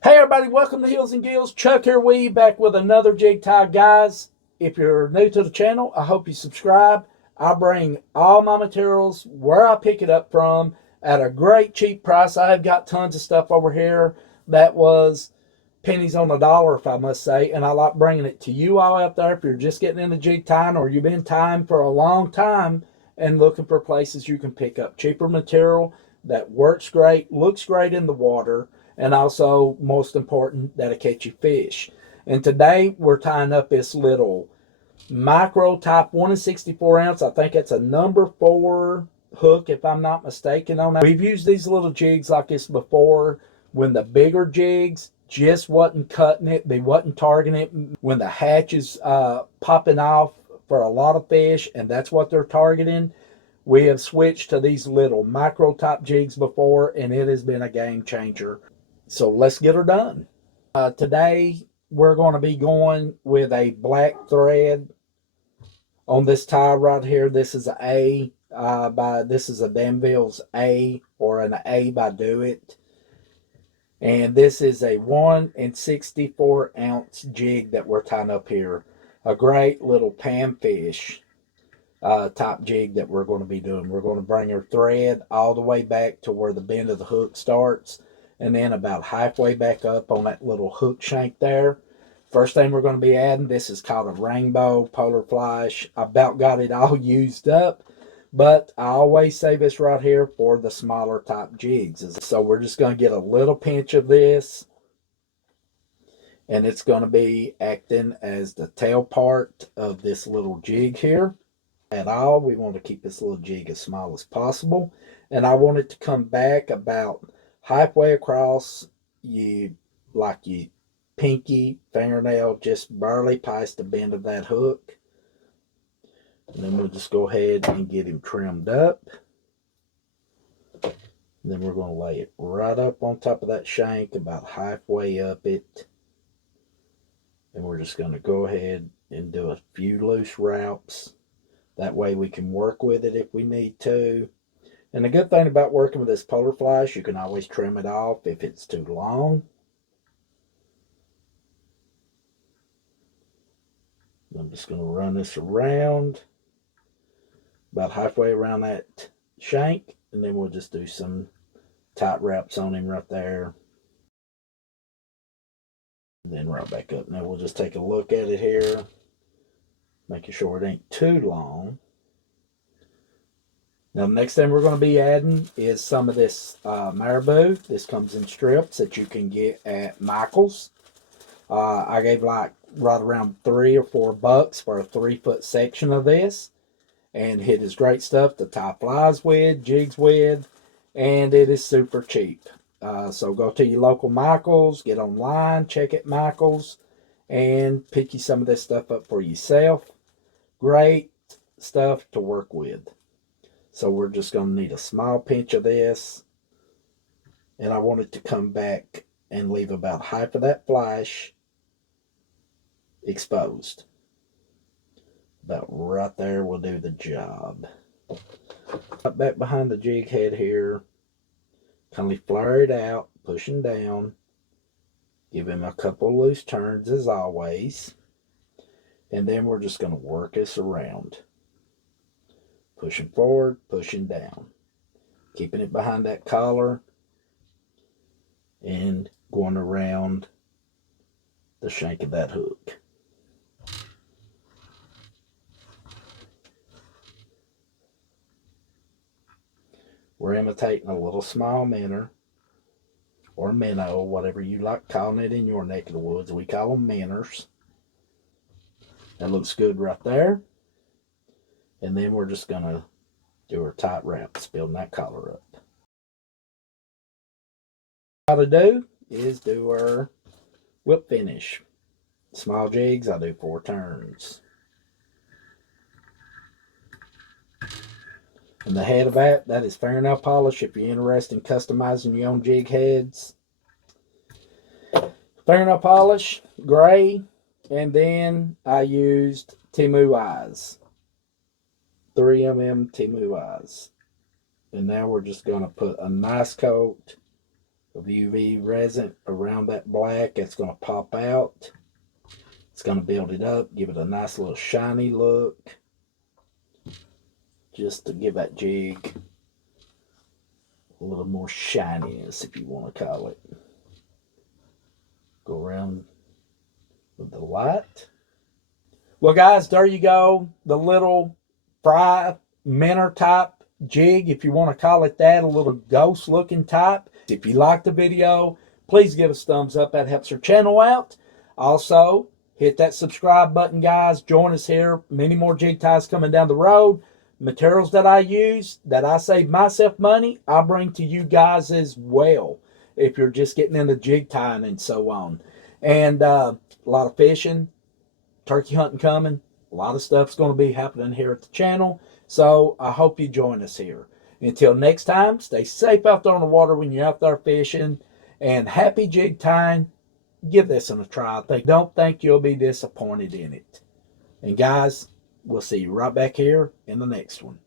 Hey everybody, welcome to Heels and Gills. Chuck here, we back with another jig tie. Guys, if you're new to the channel, I hope you subscribe. I bring all my materials where I pick it up from at a great cheap price. I've got tons of stuff over here that was pennies on the dollar, if I must say, and I like bringing it to you all out there if you're just getting into jig tying or you've been tying for a long time and looking for places you can pick up cheaper material that works great, looks great in the water, and also, most important, that'll catch you fish. And today we're tying up this little micro type 1 and 64 ounce. I think it's a number 4 hook, if I'm not mistaken on that. We've used these little jigs like this before when the bigger jigs just wasn't cutting it. They wasn't targeting it when the hatch is popping off for a lot of fish, and that's what they're targeting. We have switched to these little micro type jigs before, and it has been a game changer. So let's get her done. Today we're going to be going with a black thread on this tie right here. This is a this is a Danville's A, or an A by Do It. And this is a 1 and 64 ounce jig that we're tying up here. A great little panfish type jig that we're going to be doing. We're going to bring our thread all the way back to where the bend of the hook starts, and then about halfway back up on that little hook shank there. First thing we're going to be adding, this is called a rainbow polar flash. I about got it all used up, but I always save this right here for the smaller type jigs. So we're just going to get a little pinch of this, and it's going to be acting as the tail part of this little jig here. At all, we want to keep this little jig as small as possible, and I want it to come back about halfway across you, like you pinky fingernail, just barely past the bend of that hook. And then we'll just go ahead and get him trimmed up. And then we're going to lay it right up on top of that shank, about halfway up it. And we're just going to go ahead and do a few loose wraps. That way we can work with it if we need to. And the good thing about working with this polar flash, you can always trim it off if it's too long. I'm just going to run this around about halfway around that shank, and then we'll just do some tight wraps on him right there. And then right back up. Now we'll just take a look at it here, making sure it ain't too long. Now, the next thing we're going to be adding is some of this marabou. This comes in strips that you can get at Michael's. I gave like right around $3 or $4 for a 3-foot section of this. And it is great stuff to tie flies with, jigs with, and it is super cheap. So go to your local Michael's, get online, check at Michael's, and pick you some of this stuff up for yourself. Great stuff to work with. So we're just going to need a small pinch of this. And I want it to come back and leave about half of that flash exposed. About right there will do the job. Back behind the jig head here. Kind of flare it out, pushing down. Give him a couple loose turns as always. And then we're just going to work this around. Pushing forward, pushing down. Keeping it behind that collar. And going around the shank of that hook. We're imitating a little small minnow, or minnow, whatever you like calling it in your neck of the woods. We call them minnows. That looks good right there. And then we're just going to do our tight wraps, building that collar up. All to do is do our whip finish. Small jigs, I do 4 turns. And the head of that is fingernail polish if you're interested in customizing your own jig heads. Fingernail polish, gray, and then I used Temu eyes. 3mm Temu eyes. And now we're just going to put a nice coat of UV resin around that black. That's going to pop out. It's going to build it up, give it a nice little shiny look, just to give that jig a little more shininess, if you want to call it. Go around with the light. Well, guys, there you go. The little fry minnow type jig, if you want to call it that, a little ghost looking type. If you like the video, please give us a thumbs up. That helps our channel out. Also, hit that subscribe button, guys. Join us here. Many more jig ties coming down the road. Materials that I use, that I save myself money, I bring to you guys as well, if you're just getting into jig tying and so on. And a lot of fishing, turkey hunting coming. A lot of stuff's going to be happening here at the channel. So I hope you join us here. Until next time, stay safe out there on the water when you're out there fishing. And happy jig tying. Give this one a try. Don't think you'll be disappointed in it. And guys, we'll see you right back here in the next one.